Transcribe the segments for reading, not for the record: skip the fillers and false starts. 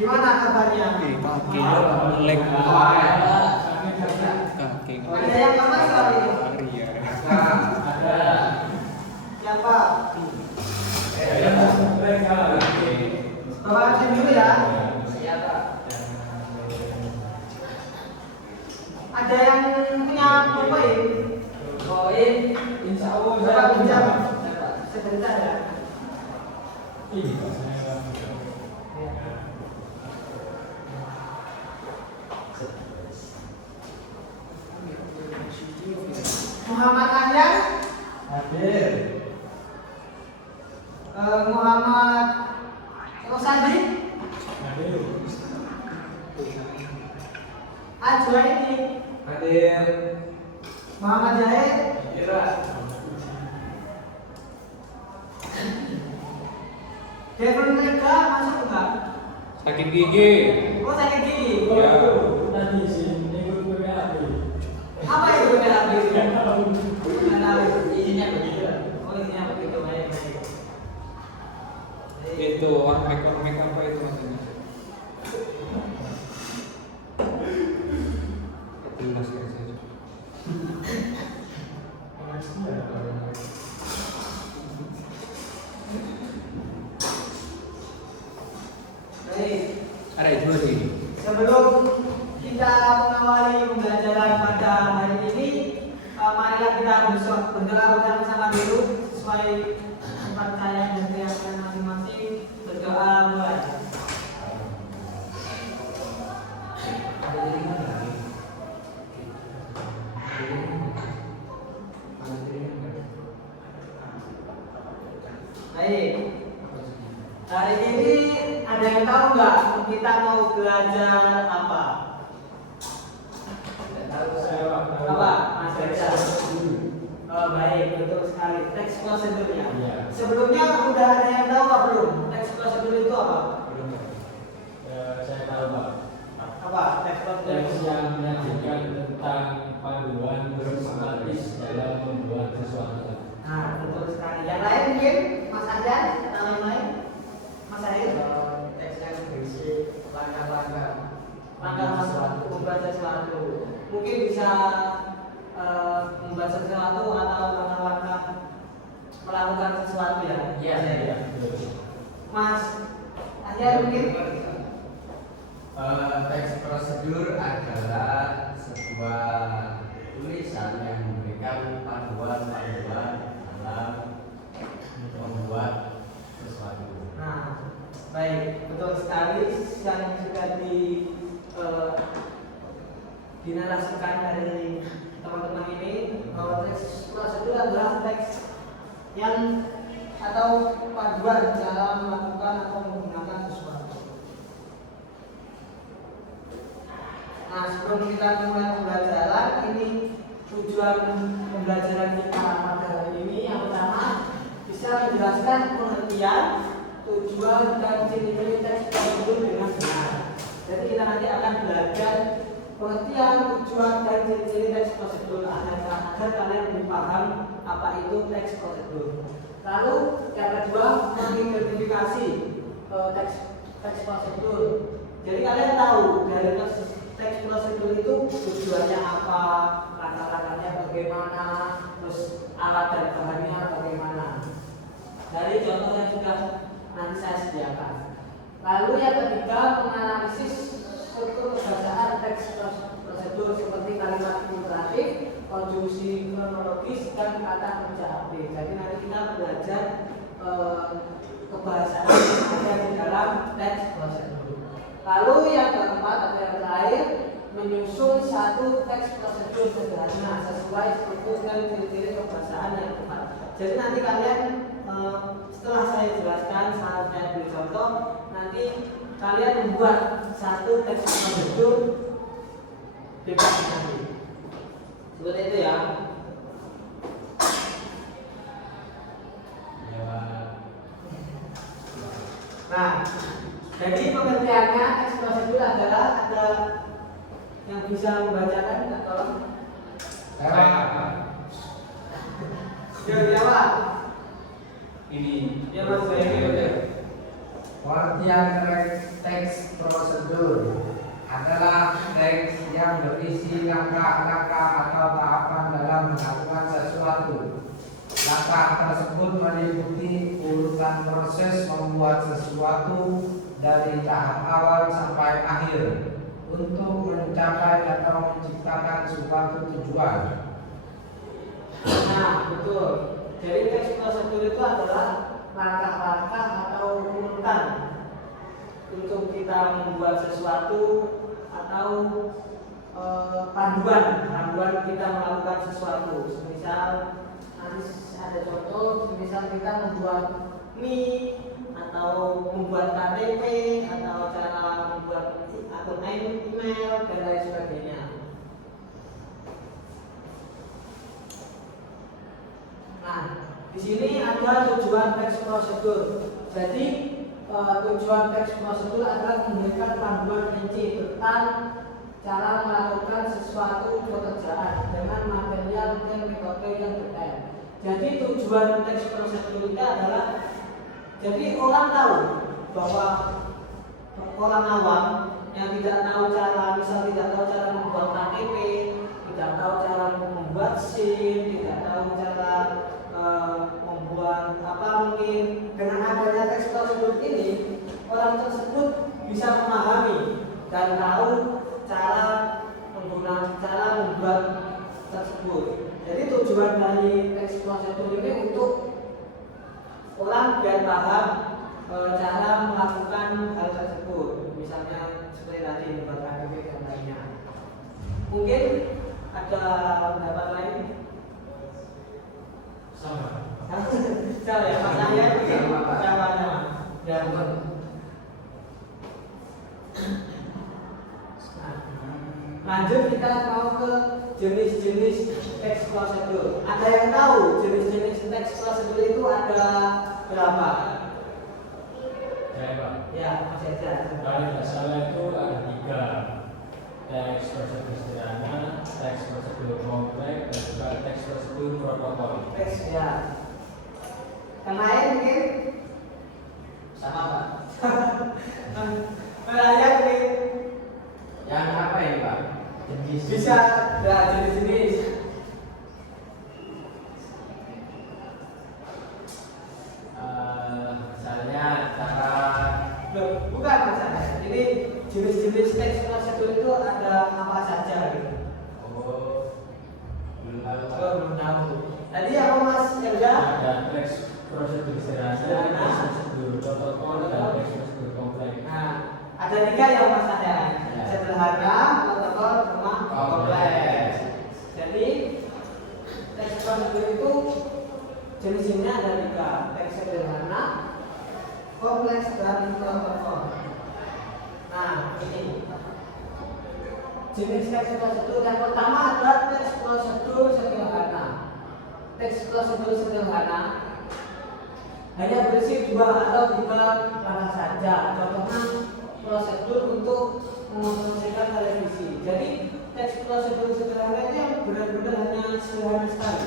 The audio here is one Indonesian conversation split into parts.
Gimana kabarnya? Kaki leg. Kaki. Ada yang lemas kali ini? Iya. Ada. Siapa? Bapak absen dulu ya. Siapa? Ada yang punya poin? Poin? Insya Allah. Berapa jam? Sebentar ya. Muhammad Anjar hadir. Muhammad Rosadi hadir. Ajwaini hadir. Muhammad Zahid hadir. Kevin Mereka masuk enggak? Sakit gigi. Oh sakit gigi. Ya. Tadi sih ikut PPAP. Apa itu PPAP? Isinya begitu. Oh isinya begitu, baik. Itu ormek apa itu maksudnya? Jelas ya saja. Baik. Ada itu lagi. Sebelum kita mengawali pembelajaran pada hari ini, marilah kita berdoa bersama-sama dulu sesuai kepercayaan dan keyakinan masing-masing. Berdoa mulai. Baik. Hari ini ada yang tahu nggak kita mau belajar apa? Apa? Mas Rizal. Oh baik, betul sekali. Teks prosedurnya. Iya. Sebelumnya udah ada yang tahu apa belum? Teks prosedur itu apa? Saya tahu Pak. Apa? Teks prosedur. Teks yang menyajikan tentang panduan sistematis dalam membuat sesuatu. Nah, betul sekali. Yang lain mungkin Mas Adan atau yang lain? Mas Air? Teks yang berisi langkah-langkah Membuat sesuatu. Mungkin bisa membuat sesuatu atau langkah-langkah melakukan sesuatu ya? Iya. Mas Ahyar mungkin? Teks prosedur adalah sebuah tulisan yang memberikan panduan-panduan dalam membuat sesuatu. Nah, baik, betul sekali yang sudah dinarasikan dari teman-teman ini bahwa teks prosedur adalah teks yang atau panduan dalam melakukan atau menggunakan sesuatu. Nah, sebelum kita mulai pembelajaran, ini tujuan pembelajaran kita pada hari ini yang pertama bisa menjelaskan pengertian, tujuan dan ciri-ciri teks prosedur dengan benar. Jadi kita nanti akan belajar pengertian, tujuan dan ciri-ciri teks prosedur agar kalian lebih paham apa itu teks prosedur. Lalu yang kedua mengidentifikasi teks prosedur. Jadi kalian tahu dari teks prosedur itu tujuannya apa, langkah-langkahnya bagaimana, terus alat dan bahannya bagaimana. Dari contoh yang sudah nanti saya sediakan. Lalu yang ketiga menganalisis struktur kebahasaan teks prosedur seperti kalimat imperatif, konjungsi kronologis dan kata kerja aktif. Jadi nanti kita belajar kebahasaan yang ada di dalam teks prosedur. Lalu yang keempat atau yang terakhir menyusun satu teks prosedur sederhana sesuai struktur dan ciri-ciri kebahasaan yang tepat. Jadi nanti kalian setelah saya jelaskan, saya beri contoh, nanti kalian membuat satu teks prosedur bebas nanti. Seperti itu ya. Nah, jadi pengertiannya teks prosedur adalah ada yang bisa membacakan atau? Saya. Jawab. ini. Ya Mas Bayu. Pengertian teks prosedur adalah teks yang berisi langkah-langkah atau tahapan dalam melakukan sesuatu. Langkah tersebut meliputi urutan proses membuat sesuatu dari tahap awal sampai akhir untuk mencapai atau menciptakan suatu tujuan. Nah, betul. Jadi teks prosedur itu adalah langkah-langkah atau urutan untuk kita membuat sesuatu atau panduan kita melakukan sesuatu. Misal nanti ada contoh, misal kita membuat mie atau membuat KTP atau cara membuat akun email dan lain sebagainya. Nah, di sini ada tujuan teks prosedur. Jadi tujuan teks prosedur adalah memberikan panduan rinci tentang cara melakukan sesuatu pekerjaan dengan material dan metode yang detail. Jadi tujuan teks prosedur itu adalah jadi orang tahu bahwa orang awam yang tidak tahu cara, misal tidak tahu cara membuat KTP, tidak tahu cara membuat SIM, tidak tahu cara membuat apa, mungkin dengan adanya teks prosedur ini orang tersebut bisa memahami dan tahu cara membuat tersebut. Jadi tujuan dari teks prosedur ini untuk orang biar paham cara melakukan hal tersebut, misalnya seperti tadi membuat KTP dan lainnya. Mungkin ada pendapat lain? Sama. Sama ya, Mas Ahya mungkin sama. Ya, betul. Lanjut kita mau ke jenis-jenis teks prosedur. Ada yang tahu jenis-jenis teks prosedur itu ada berapa? Saya Pak. Ya, Mas Eza. Kalau tidak salah itu ada 3. Teks prosedur sederhana, teks prosedur kompleks, dan juga teks prosedur protokol. Teks ya. Yang lain mungkin Sama Pak. Yang mungkin Yang apa ini Pak? bisa ya jenis-jenis. Misalnya cara Loh, bukan masalah. Ini jenis-jenis teks prosedur itu ada apa saja gitu. belum tahu Pak. Belum tahu. Tadi apa Mas Elga? Ada teks prosedur sederhana, teks prosedur protokol, dan teks prosedur kompleks. Nah, ada 3 yang Mas ada. Ya. Sederhana, protokol, sama kompleks. Jadi teks prosedur itu jenis-jenisnya ada 3. Teks sederhana, kompleks, dan protokol. Nah, ini jenis teks prosedur yang pertama ada teks prosedur sederhana. Teks prosedur sederhana hanya berisi 2 atau 3 langkah saja. Contohnya prosedur untuk mengoperasikan televisi. Jadi teks prosedur sederhana itu yang benar-benar hanya sederhana sekali.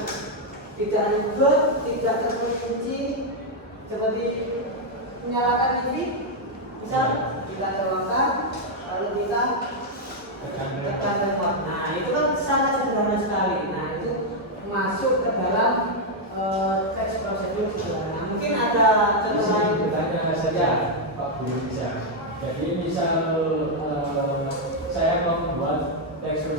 Tidak ribet, tidak terperinci, seperti menyalakan TV. Misal kita terangkan, lalu kita tekan remote. Nah, itu kan sangat sederhana sekali. Nah, itu masuk ke dalam teks prosedur sederhana. Mungkin ada contoh lain Bertanya saja Pak Guru bisa. Jadi misal saya mau membuat teks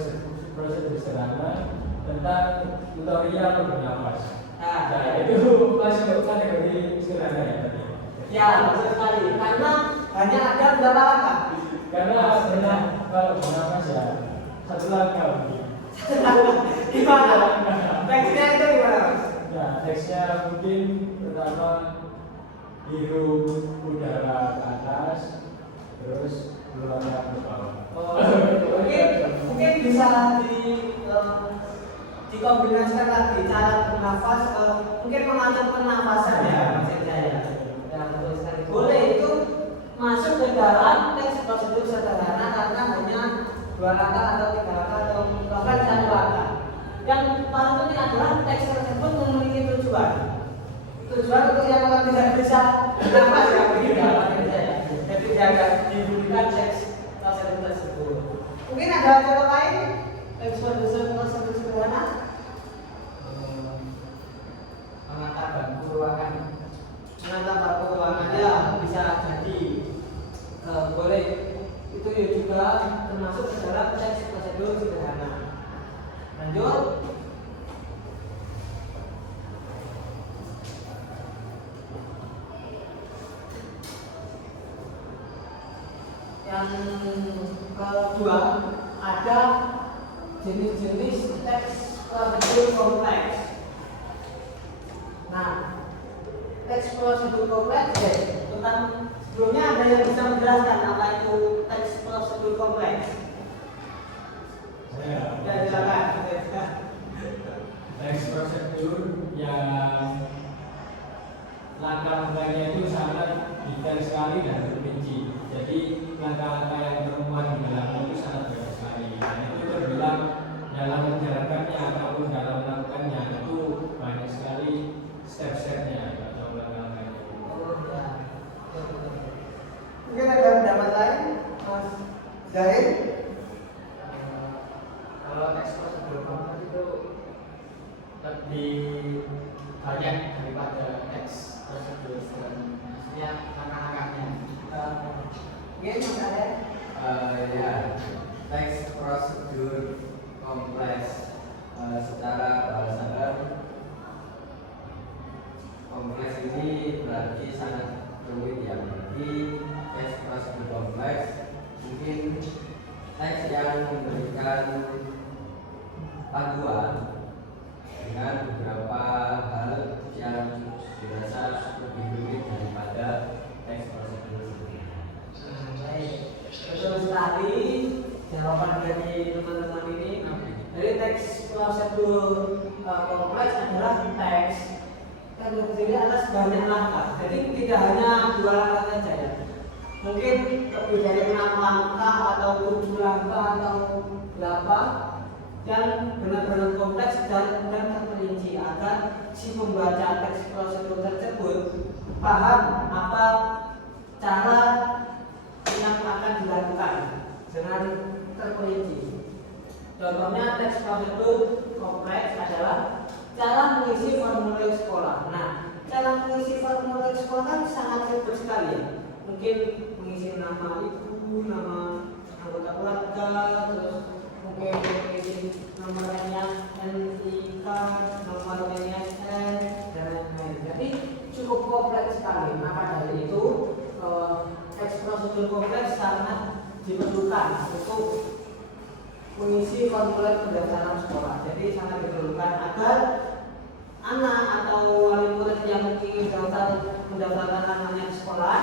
prosedur sederhana tentang tutorial bernafas. Nah, itu masuk kategori sederhana ya tadi. Ya, betul sekali. Karena hanya ada berapa langkah? Karena benar kalau bernafas ya 1 langkah. Gimana? Teksnya itu gimana, Mas? Nah, teksnya mungkin pertama hirup udara ke atas, terus keluarnya ke bawah. Mungkin bisa dikombinasikan lagi cara bernafas, mungkin mengatur pernafasan ya, maksud saya. Ya, betul sekali. Boleh itu masuk ke dalam teks prosedur sederhana karena hanya 2 langkah atau 3 langkah atau bahkan 1 langkah. Yang paling penting adalah teks tersebut memiliki tujuan. Tujuan untuk yang orang tidak bisa nafas ya begini dalam saya. Jadi jangan dibunyikan teks prosedur tersebut. Mungkin ada cara lain teks prosedur sederhana menata bangku ruangan ya bisa jadi boleh itu ya juga termasuk dalam teks prosedur sederhana. Lanjut. Yang kedua ada jenis-jenis teks prosedur kompleks. Nah, teks prosedur kompleks tentang sebelumnya ada yang bisa menjelaskan apa itu teks prosedur kompleks? Saya Ya, silakan. teks prosedur yang langkah-langkahnya itu sangat detail sekali dan terperinci. Jadi langkah-langkah yang termuat di dalamnya itu sangat banyak sekali. Dan itu terbilang dalam menjalankannya ataupun dalam melakukannya itu banyak sekali step-stepnya atau langkah-langkahnya. Oh ya. Mungkin ada pendapat lain, Mas Zahid? Kalau teks prosedur kompleks itu lebih banyak daripada teks prosedur sederhana. Maksudnya langkah-langkahnya. Mungkin Mas Zahid? Ya, teks prosedur kompleks secara bahasa kompleks ini berarti sangat rumit ya. Berarti teks prosedur kompleks mungkin teks yang memberikan panduan dengan beberapa hal yang dirasa lebih rumit daripada teks prosedur. Baik, betul sekali jawaban dari teman-teman ini. Jadi teks prosedur kompleks adalah teks yang terdiri atas banyak langkah. Jadi tidak hanya 2 langkah saja ya. Mungkin lebih dari 6 langkah atau 7 langkah atau berapa yang benar-benar kompleks dan terperinci agar si pembaca teks prosedur tersebut paham apa cara yang akan dilakukan dengan terperinci. Contohnya teks prosedur kompleks adalah cara mengisi formulir sekolah. Nah, cara mengisi formulir sekolah kan sangat ribet sekali ya. Mungkin mengisi nama ibu, nama anggota keluarga, terus mungkin mengisi nomor NIK, nomor NISN, dan lain-lain. Jadi cukup kompleks sekali. Maka dari itu teks prosedur kompleks sangat diperlukan untuk mengisi formulir pendaftaran sekolah. Jadi sangat diperlukan agar anak atau wali murid yang ingin mendaftarkan anaknya di sekolah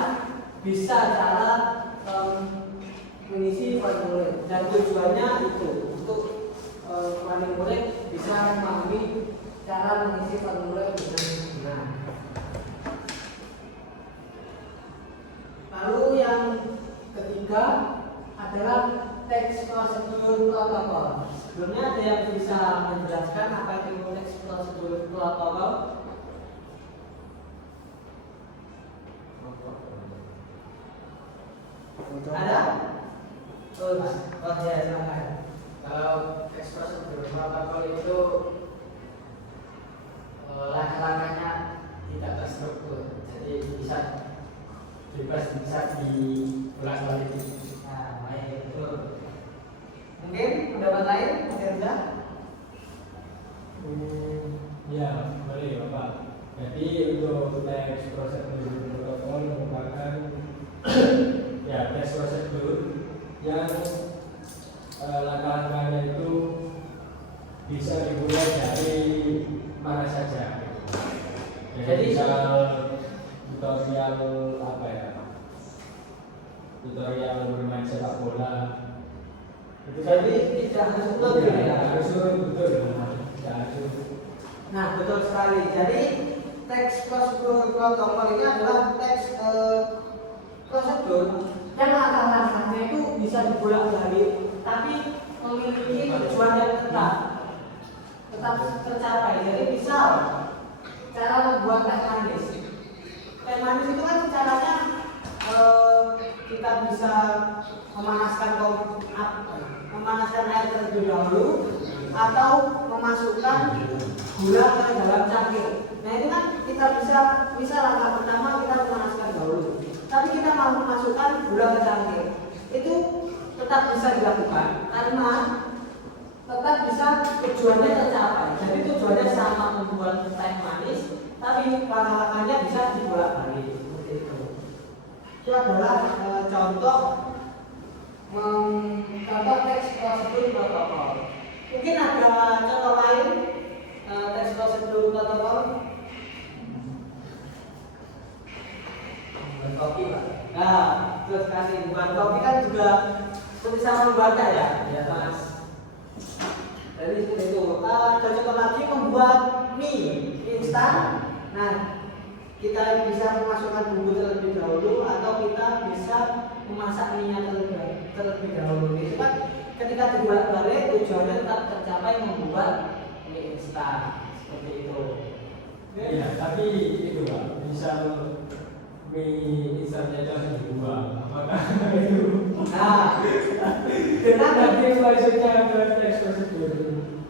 bisa cara mengisi formulir. Dan tujuannya itu untuk wali murid bisa memahami cara mengisi formulir dengan benar. Lalu yang ketiga adalah teks prosedur protokol. Sebelumnya ada yang bisa menjelaskan apa itu teks prosedur protokol? Ada? Oh ya, silakan. Kalau teks prosedur protokol itu langkah-langkahnya tidak terstruktur, jadi bisa bebas, bisa diulang-balik. Nah, baik, betul. Mungkin pendapat lain, Mas Rizal? Ya, boleh Bapak. Jadi untuk teks prosedur protokol merupakan ya teks prosedur yang langkah-langkahnya itu bisa dimulai dari mana saja. Jadi misal tutorial apa ya? Tutorial bermain sepak bola. Itu Jadi tidak harus betul ya. harus betul. Nah, betul sekali. Jadi teks prosedur protokol ini adalah teks prosedur yang langkah-langkahnya itu bisa dibolak-balik, tapi memiliki tujuan yang tetap tercapai. Jadi misal cara membuat teh manis. Teh manis itu kan caranya kita bisa memanaskan air terlebih dahulu atau memasukkan gula ke dalam cangkir. Nah itu kan kita bisa langkah pertama kita memanaskan dahulu, tapi kita mau memasukkan gula ke cangkir itu tetap bisa dilakukan karena tetap bisa tujuannya tercapai. Jadi tujuannya sama membuat teh manis, tapi langkah-langkahnya bisa dibolak-balik seperti itu. Itu adalah contoh teks prosedur protokol. Mungkin ada contoh lain teks prosedur protokol. Buat kopi Pak. Nah, terus kasih buat kopi kan juga seperti sama membaca ya, Mas. Jadi seperti itu. Ada contoh lagi membuat mie instan. Nah, kita bisa memasukkan bumbu terlebih dahulu atau kita bisa memasak mie-nya terlebih dahulu. Itu kan ketika dibolak-balik tujuannya tetap tercapai membuat mie instan seperti itu. Iya, tapi itu Pak, misal mie instannya itu harus dibuang, apakah itu? Nah, Dengan nanti selanjutnya ada teks prosedur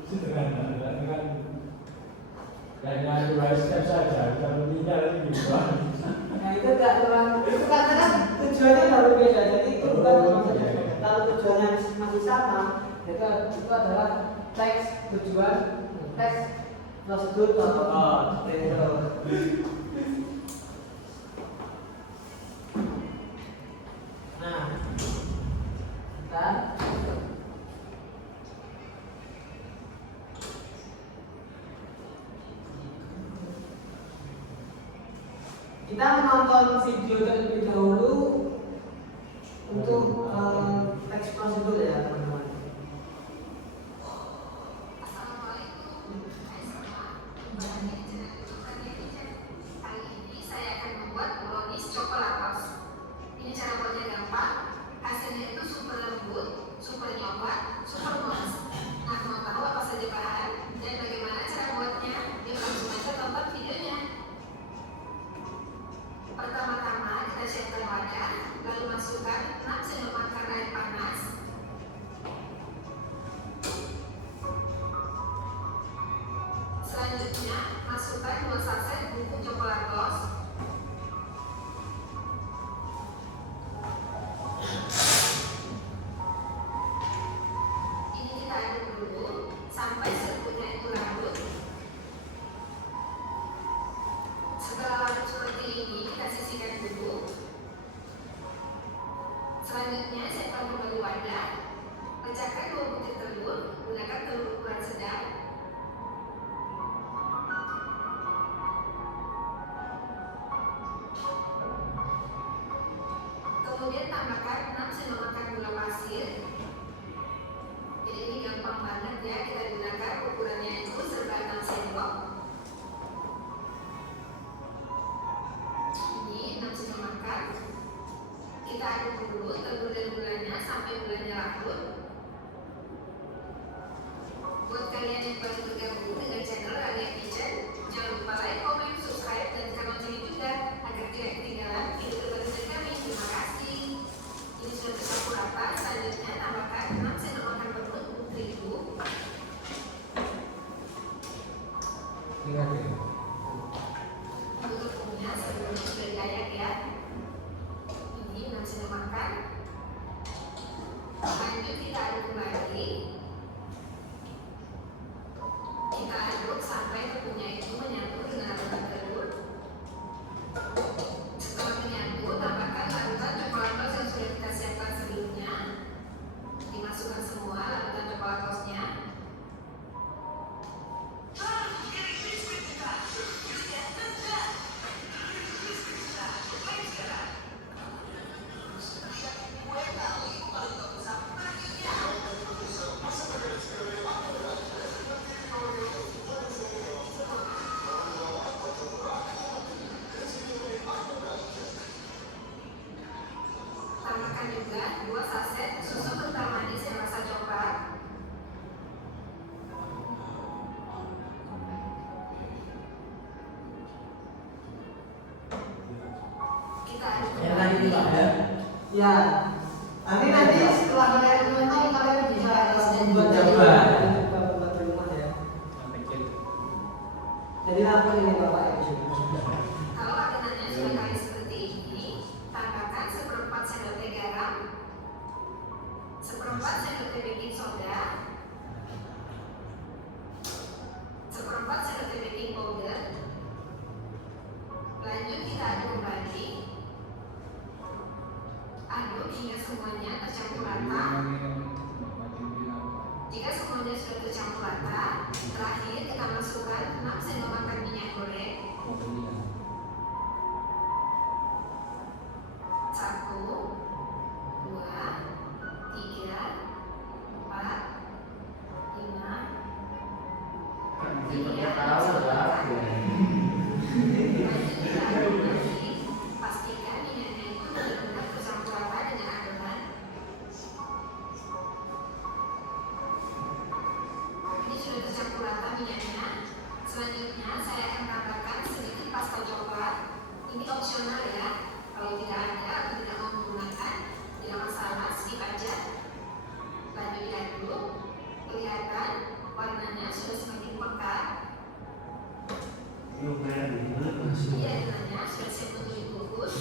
sederhana, dengan hanya 2 step saja, kalau minyak dibuang. nah itu tidak terlalu, itu karena kan tujuannya baru beda, jadi itu bukan maksudnya. Kalau tujuannya masih sama, itu adalah teks tujuan, teks prosedur protokol. Seperti itu. Nah, kita menonton video terlebih dahulu untuk teks prosedur ya teman-teman. Kali ini saya akan membuat brownies coklatos. Ini cara buatnya gampang, hasilnya itu super lembut, super coklat, super moles. Nah, mau tahu apa saja bahan dan bagaimana cara buatnya? Yuk langsung aja tonton videonya. Pertama-tama kita siapkan wadah, lalu masukkan 6 sendok makan air panas. Selanjutnya, masukkan 2 saset bubuk coklatos. Ini kita aduk dulu sampai serbuknya itu larut. Setelah larut seperti ini, kita sisihkan dulu. Selanjutnya, siapkan kembali wadah. Pecahkan 2 butir telur, gunakan telur ukuran sedang. Kemudian tambahkan 6 sendok makan gula pasir. Jadi ini gampang banget ya, kita gunakan ukurannya itu serba 6 sendok. Ini 6 sendok makan. Kita aduk dulu telur dan gulanya sampai gulanya larut. Buat kalian yang baru bergabung dengan channel Alia Kitchen, jangan lupa like, komen, subscribe, dan tekan loncengnya juga agar tidak ketinggalan video terbaru dari kami. Terima kasih. Ini sudah tercampur rata. Selanjutnya tambahkan 6 sendok makan penuh tepung terigu. Untuk tepungnya sebelumnya sudah diayak ya. Ini 6 sendok makan. Lanjut kita aduk kembali. Kita aduk sampai tepungnya itu menyatu dengan adonan telur. Setelah menyatu, tambahkan larutan coklatos yang sudah kita siapkan sebelumnya. Dimasukkan semua larutan coklatosnya. Ya, nanti setelah kalian menonton kalian bisa membuat Coba. buat di rumah ya. Yang kecil. Jadi apa ini Bapak Ibu? Kalau adonannya sudah kali seperti ini, tambahkan seperempat sendok teh garam, seperempat sendok teh baking soda, seperempat sendok teh baking powder. Lanjut kita aduk kembali. Aduk hingga semuanya tercampur rata. Jika semuanya sudah tercampur rata, terakhir kita masukkan 6 sendok makan minyak goreng. 1, 2, 3, 4, 5. Pastikan minyaknya itu benar-benar bercampur rata dengan adonan. Ini sudah tercampur rata minyaknya. Selanjutnya saya akan tambahkan sedikit pasta coklat. Ini opsional ya. Kalau tidak ada atau tidak mau menggunakan, tidak masalah, skip aja. Lanjut diaduk. Kelihatan warnanya sudah semakin pekat. Ini adonannya sudah siap untuk dibungkus.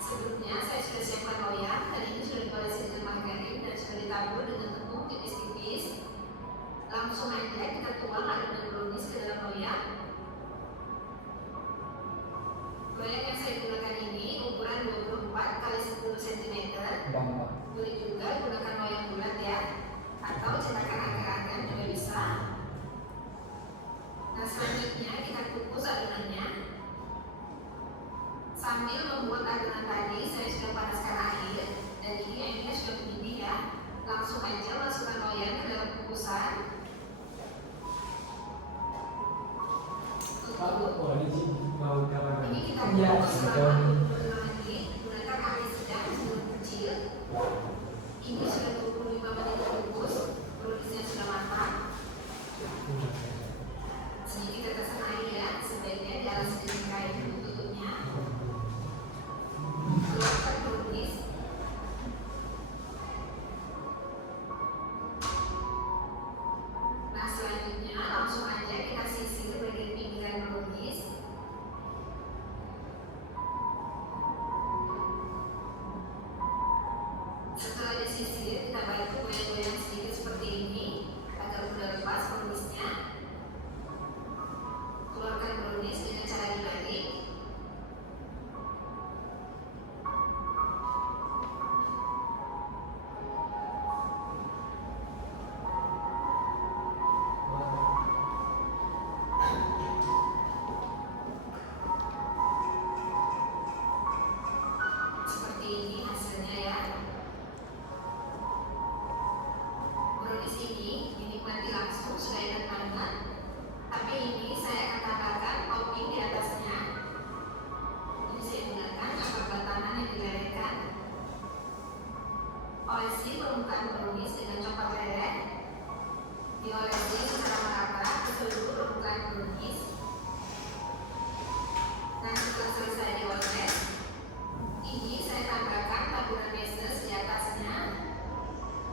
Sebelumnya saya sudah siapkan loyang dan ini sudah diolesi dengan margarin dan sudah ditabur dengan tepung tipis-tipis. Langsung aja kita tuang adonan brownies ke dalam loyang. Loyang yang saya gunakan ini ukuran 24 x 10 cm. Boleh juga gunakan loyang bulat ya, atau cetakan agar-agar juga bisa. Nah, selanjutnya kita kukus adonannya. Sambil membuat adonan tadi, saya sudah panaskan air dan ini airnya sudah mendidih ya. Langsung aja masukkan loyang ke dalam kukusan. Oh, ini sih mau kawan. Ini kita kukus selama 25 menit. Gunakan api sedang sebelum kecil. Ini sudah 25 menit dikukus. Browniesnya sudah matang. Sedikit tetesan air ya, sebaiknya dialasi dengan kain dulu tutupnya. Keluarkan brownies. Nah, selanjutnya langsung aja kita sisir bagian pinggiran brownies. Setelah disisir, kita bantu goyang-goyang sedikit seperti ini agar mudah lepas browniesnya. Keluarkan brownies dengan cara dibalik. Seperti ini hasilnya ya. Brownies ini dinikmati langsung sudah enak banget. Tapi ini saya akan tambahkan topping di atasnya. Ini saya gunakan coklat batangan yang dilelehkan. Olesi permukaan brownies dengan coklat leleh. Diolesi secara merata ke seluruh permukaan brownies. Nah, setelah selesai dioles, ini saya tambahkan taburan meses di atasnya.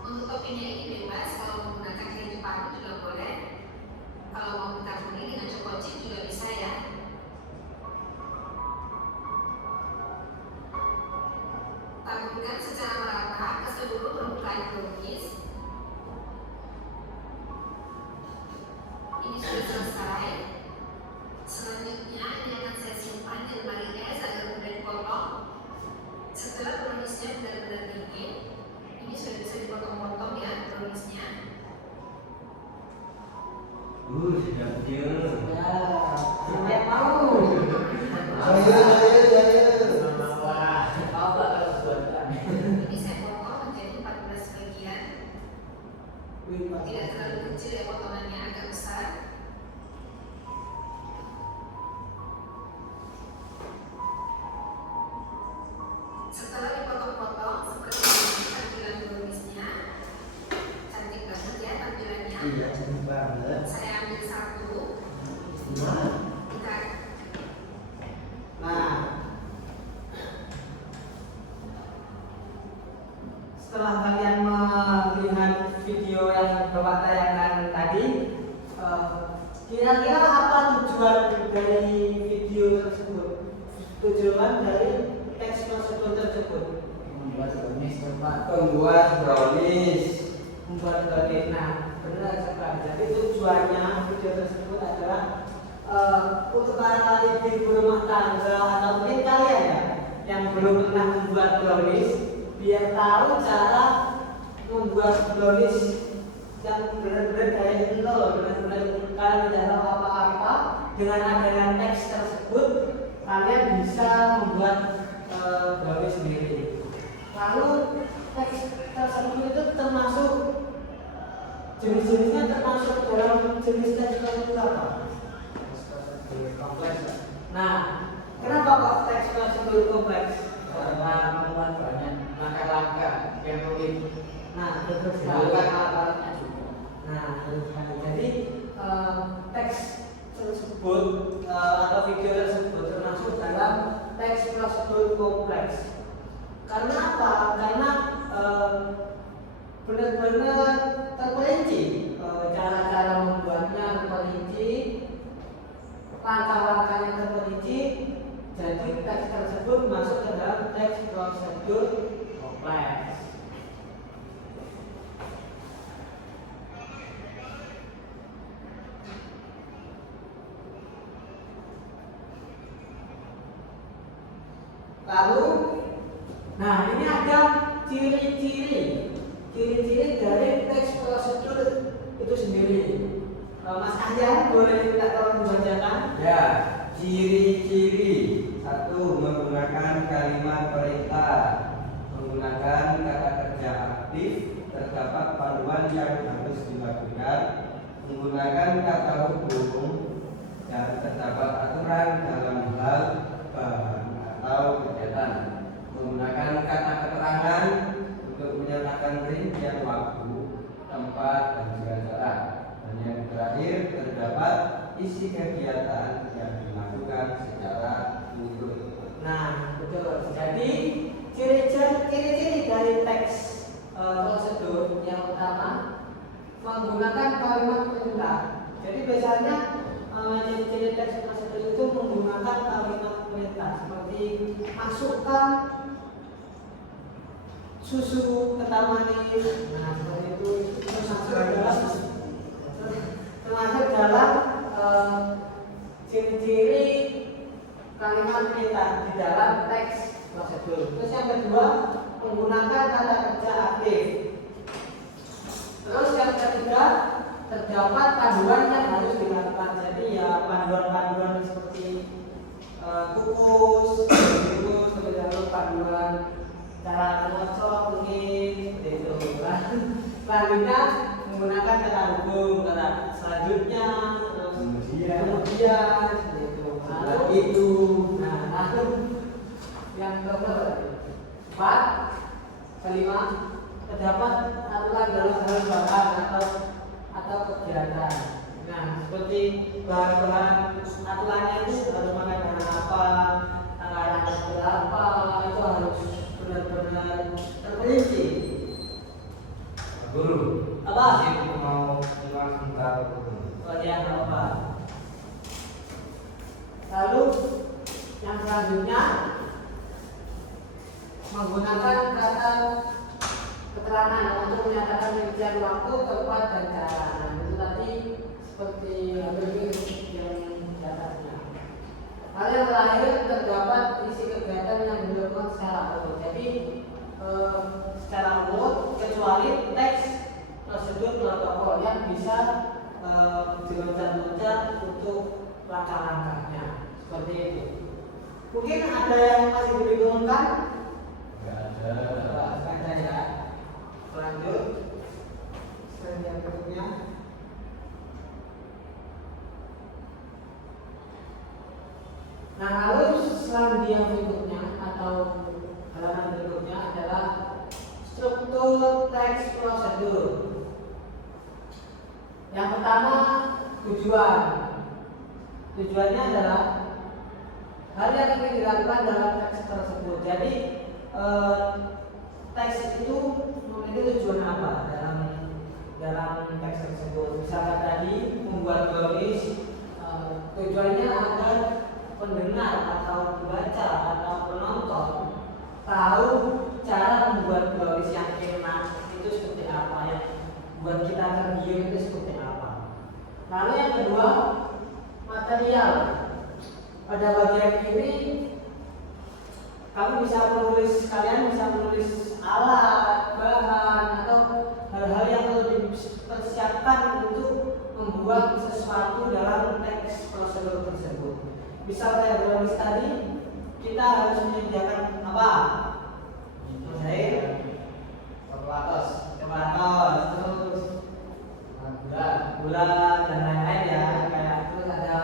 Untuk toppingnya ini bebas, kalau menggunakan keju parut juga boleh. Kalau mau ditaburi dengan choco chip juga bisa ya. Taburkan secara merata ke seluruh permukaan brownies. Ini sudah selesai. Selanjutnya ini akan saya simpan di lemari es agar mudah dipotong. Setelah browniesnya benar-benar dingin, ini sudah bisa dipotong-potong ya browniesnya. Sudah kecil. Ya, siapa yang mau? Ini saya potong menjadi 14 bagian. Tidak terlalu kecil ya potongannya, agak besar. Setelah dipotong-potong seperti ini tampilan browniesnya. Cantik banget ya tampilannya. Iya, cantik banget. Saya ambil satu. Nah, Kita nah, dari video tersebut? Tujuan dari teks prosedur tersebut Membuat brownies tempat. Membuat brownies. membuat brownies. Nah, benar sekali. Jadi tujuannya video tersebut adalah untuk para ibu rumah tangga atau mungkin kalian ya yang belum pernah membuat brownies, biar tahu cara membuat brownies yang benar-benar dari nol, benar-benar kalian tidak tahu apa-apa. Dengan adanya teks tersebut, kalian bisa membuat brownies sendiri. Lalu teks tersebut itu termasuk jenis-jenisnya, termasuk dalam jenis teks tersebut apa? Kompleks. Nah, kenapa kok teks prosedur kompleks? Karena memuat banyak langkah-langkah yang rumit. Nah, betul Juga sekali. alat-alatnya juga. Nah, betul sekali. Jadi teks tersebut atau video tersebut termasuk dalam teks prosedur kompleks. Karena apa? Karena benar-benar terperinci, cara-cara membuatnya terperinci, langkah-langkahnya terperinci. Jadi teks tersebut masuk ke dalam teks prosedur kompleks. Lalu, nah ini ada ciri-ciri dari teks prosedur itu sendiri. Mas Ahyan boleh minta tolong dibacakan? Ya, ciri-ciri. 1. Menggunakan kalimat perintah. Menggunakan kata kerja aktif. Terdapat panduan yang harus dilakukan. Menggunakan kata hukum. Dan terdapat aturan dalam hal bahan atau kegiatan. Menggunakan kata keterangan untuk menyatakan rincian waktu, tempat, dan juga jarak. Dan yang terakhir, terdapat isi kegiatan yang dilakukan secara urut. Nah, betul. Jadi ciri-ciri dari teks prosedur yang utama menggunakan kalimat perintah. Jadi biasanya ciri-ciri teks prosedur itu menggunakan kalimat perintah seperti masukkan susu kental manis. Nah, seperti itu termasuk dalam ciri-ciri kalimat perintah di dalam teks prosedur. Terus yang kedua, menggunakan kata kerja aktif. Terus yang ketiga, terdapat panduan yang harus dilakukan. Jadi ya panduan-panduan seperti kukus, seperti itu, panduan cara mengocok mungkin seperti itu. Selanjutnya menggunakan kata hukum, kata selanjutnya, terus kemudian seperti itu. Lalu itu, nah lalu yang keempat, kelima, terdapat aturan dalam hal bahan atau kegiatan. Nah, seperti bahan-bahan aturannya itu harus pakai bahan apa, tanggalan berapa, itu harus benar-benar terperinci. Guru. Apa? Aku mau bilang sebentar. Bagian apa? Lalu yang selanjutnya menggunakan kata keterangan untuk menyatakan rincian waktu, tempat, dan cara. Nah, itu tadi seperti hampir yang di atasnya. Hal yang terakhir, terdapat isi kegiatan yang dilakukan secara urut. Jadi secara urut kecuali teks prosedur protokol yang bisa diloncat-loncat untuk langkah-langkahnya seperti itu. Mungkin ada yang masih dibingungkan? Nggak ada. Ya. Lanjut. Slide yang berikutnya. Nah, lalu slide yang berikutnya atau halaman berikutnya adalah struktur teks prosedur. Yang pertama, tujuan. Tujuannya adalah hal yang ingin dilakukan dalam teks tersebut. Jadi teks itu memiliki tujuan apa dalam teks tersebut? Misalnya tadi membuat brownies, tujuannya agar pendengar atau pembaca atau penonton tahu cara membuat grafis yang enak itu seperti apa, yang buat kita tergiur itu seperti apa. Lalu yang kedua, material. Pada bagian ini kamu kalian bisa menulis alat, bahan, atau hal-hal yang perlu dipersiapkan untuk membuat sesuatu dalam teks prosedur tersebut. Misal kayak grafis tadi, kita harus menyediakan apa? Menjahit, Terbatas. terus gula dan lain-lain ya. Kayak terus ada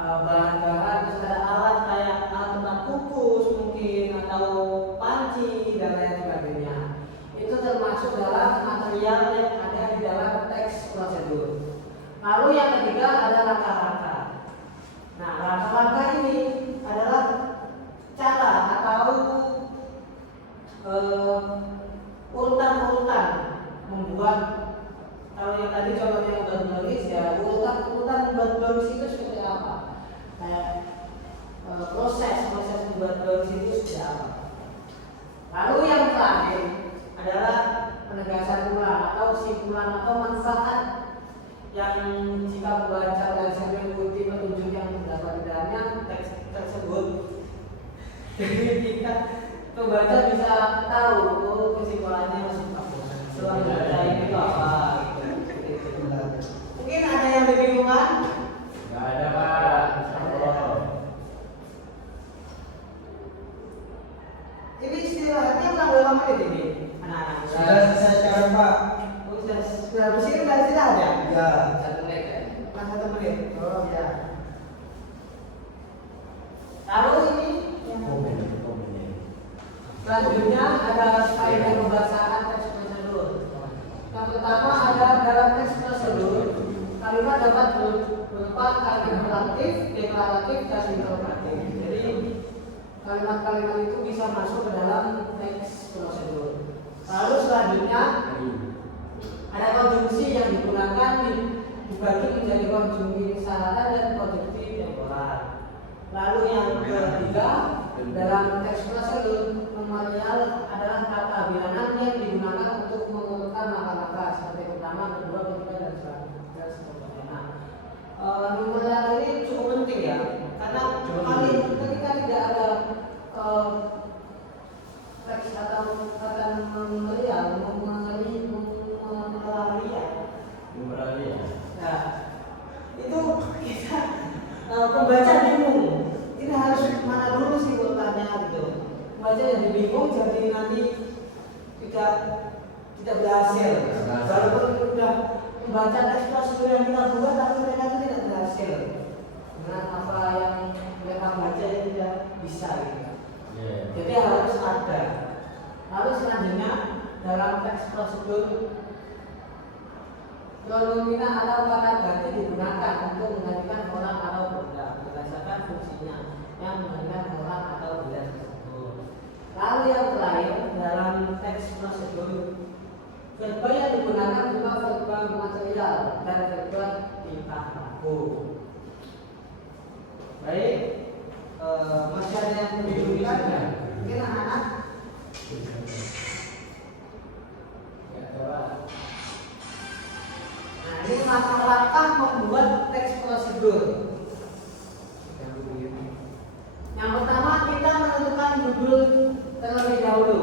bahan-bahan, terus ada alat kayak alat tempat kukus mungkin atau panci dan lain sebagainya. Itu termasuk dalam material yang ada di dalam teks prosedur. Lalu yang ketiga ada langkah-langkah. Nah, langkah-langkah ini adalah cara atau urutan-urutan membuat. Kalau yang tadi contohnya buat nulis ya, urutan buat nulis itu seperti apa? Kayak proses membuat nulis itu seperti apa? Lalu yang terakhir adalah penegasan ulang atau kesimpulan atau manfaat yang jika pembaca belajar mengikuti petunjuk yang terdapat di dalamnya teks tersebut. Jadi kita pembaca bisa tahu kesimpulannya setelah membaca ini itu apa. Mungkin ada yang kebingungan? Nggak ada Pak. Ini istilahnya berapa menit ini? Anak-anak Sudah selesai sekarang Pak. sudah bersih dan tidak ada? Ya. 1 menit ya. Mas 1 menit. Oh ya. Lalu ini selanjutnya ada kaidah pembahasan teks prosedur. Yang pertama ada dalam teks prosedur kalimat dapat berupa kalimat relatif, deklaratif, dan interrogatif. Jadi kalimat-kalimat itu bisa masuk ke dalam teks prosedur. Lalu selanjutnya ada konjungsi yang digunakan dibagi menjadi konjungsi syarat dan konjungsi temporal. Lalu yang ketiga dalam teks prosedur memorial adalah kata bilangan yang digunakan untuk mengurutkan langkah-langkah seperti pertama, kedua, ketiga, dan seterusnya. Memorial ini cukup penting ya, karena ketika tidak ada teks atau kata memorial, nah, itu kita pembaca bingung. Ini harus mana dulu sih urutannya gitu. Pembaca jadi bingung, jadi nanti tidak berhasil. Walaupun sudah membaca teks prosedur yang kita buat, tapi mereka itu tidak berhasil dengan apa yang mereka baca yang tidak bisa gitu. Jadi harus ada. Lalu selanjutnya dalam teks prosedur pronomina atau kata ganti digunakan untuk menggantikan orang atau benda berdasarkan fungsinya yang menggantikan orang atau benda tersebut. Lalu yang terakhir dalam teks prosedur verba yang digunakan juga verba material dan verba tingkah laku. Baik, masih ada yang membingungkan ya? Mungkin anak-anak? Ya, coba. Nah, ini langkah-langkah membuat teks prosedur. Yang pertama kita menentukan judul terlebih dahulu.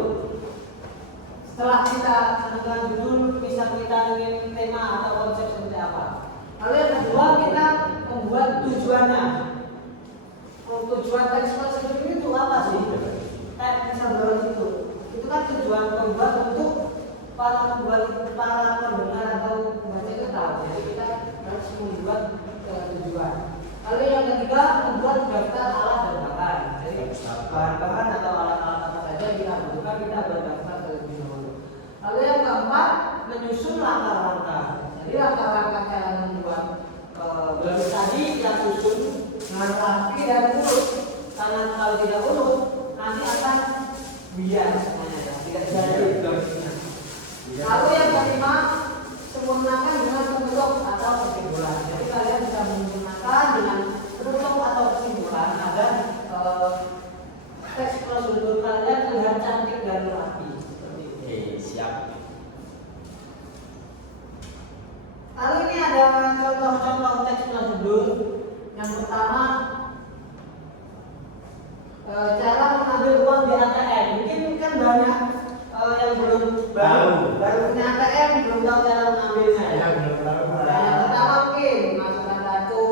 Setelah kita menentukan judul, bisa kita ingin tema atau konsep seperti apa. Lalu yang kedua kita membuat tujuannya. Tujuan teks prosedur itu apa sih? Teks bisa berulang itu. Itu kan tujuan pembuat untuk para pendengar atau pembaca itu tahu. Jadi kita harus membuat tujuan. Lalu yang ketiga membuat daftar alat dan bahan. Jadi bahan-bahan atau alat-alat apa saja yang kita butuhkan kita buat daftar terlebih dahulu. Lalu yang keempat menyusun langkah-langkah. Jadi langkah-langkah cara membuat grafis tadi kita susun dengan rapi dan urut. Karena kalau tidak urut nanti akan bias semuanya, tidak jadi grafisnya. Lalu yang kelima sempurnakan dengan penutup atau kesimpulan. Jadi kalian bisa menggunakan dengan penutup atau kesimpulan prosedur. Yang pertama, cara mengambil uang di ATM. Mungkin kan banyak yang belum baru punya ATM, belum tahu cara mengambilnya. Saya belum tahu. Nah, yang pertama mungkin masukkan kartu,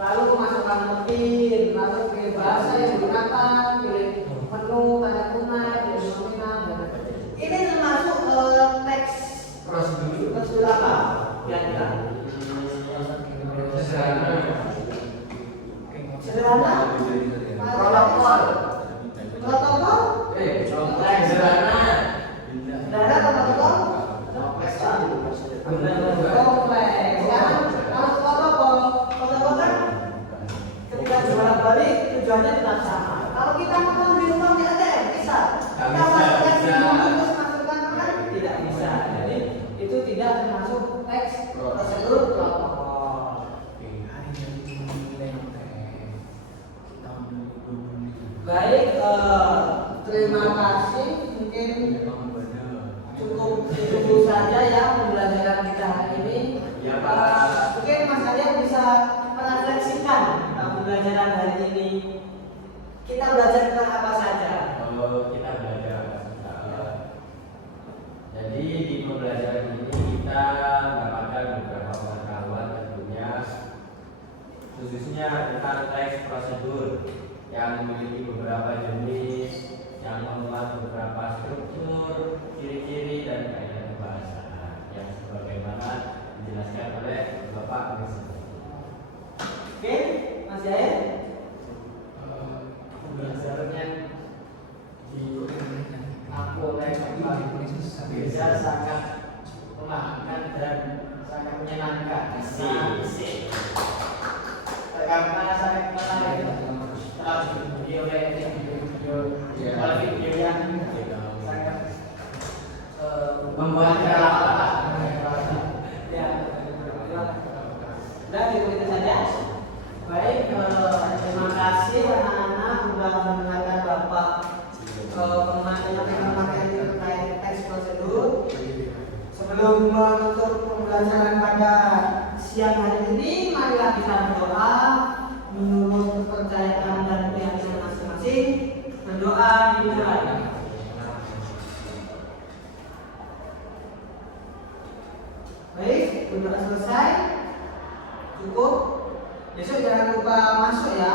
lalu masukkan PIN, lalu pilih bahasa yang digunakan, pilih menu, tanda tunai, pilih nominal. Ini termasuk teks prosedur apa? Kira-kira sederhana? Protokol. Protokol? Sederhana atau protokol? Kompleks. Sekarang masuk protokol. Protokol kan ketika bolak-balik tujuannya tetap sama. Kalau kita mau di rumah di ATM bisa. Kita masukkan di rumah terus masukkan kan tidak bisa. Jadi itu tidak termasuk teks prosedur protokol. Baik, terima kasih. Mungkin cukup itu saja ya pembelajaran kita hari ini. Ya, Pak. Mungkin Mas Arya bisa merefleksikan pembelajaran hari ini. Kita belajar tentang apa saja? Kita belajar. Jadi di pembelajaran ini kita mendapatkan beberapa pengetahuan tentunya, khususnya tentang teks prosedur yang memiliki beberapa jenis, yang memuat beberapa struktur, ciri-ciri dan kaidah bahasa yang sebagaimana dijelaskan oleh Bapak Presiden. Oke, Mas Jaya. Pembelajarannya di aku oleh Bapak bisa sangat menyenangkan dan sangat menyenangkan. Asik. Karena sangat menarik setelah video yang sangat Membuat kita Ya, udah cukup itu saja. Baik, terima kasih anak-anak sudah mendengarkan Bapak pemakaian terkait teks prosedur. Sebelum menutup pembelajaran pada siang hari ini, marilah kita berdoa menurut kepercayaan dan keyakinan masing-masing. Berdoa dimulai. Baik, berdoa selesai. Cukup. Besok jangan lupa masuk ya.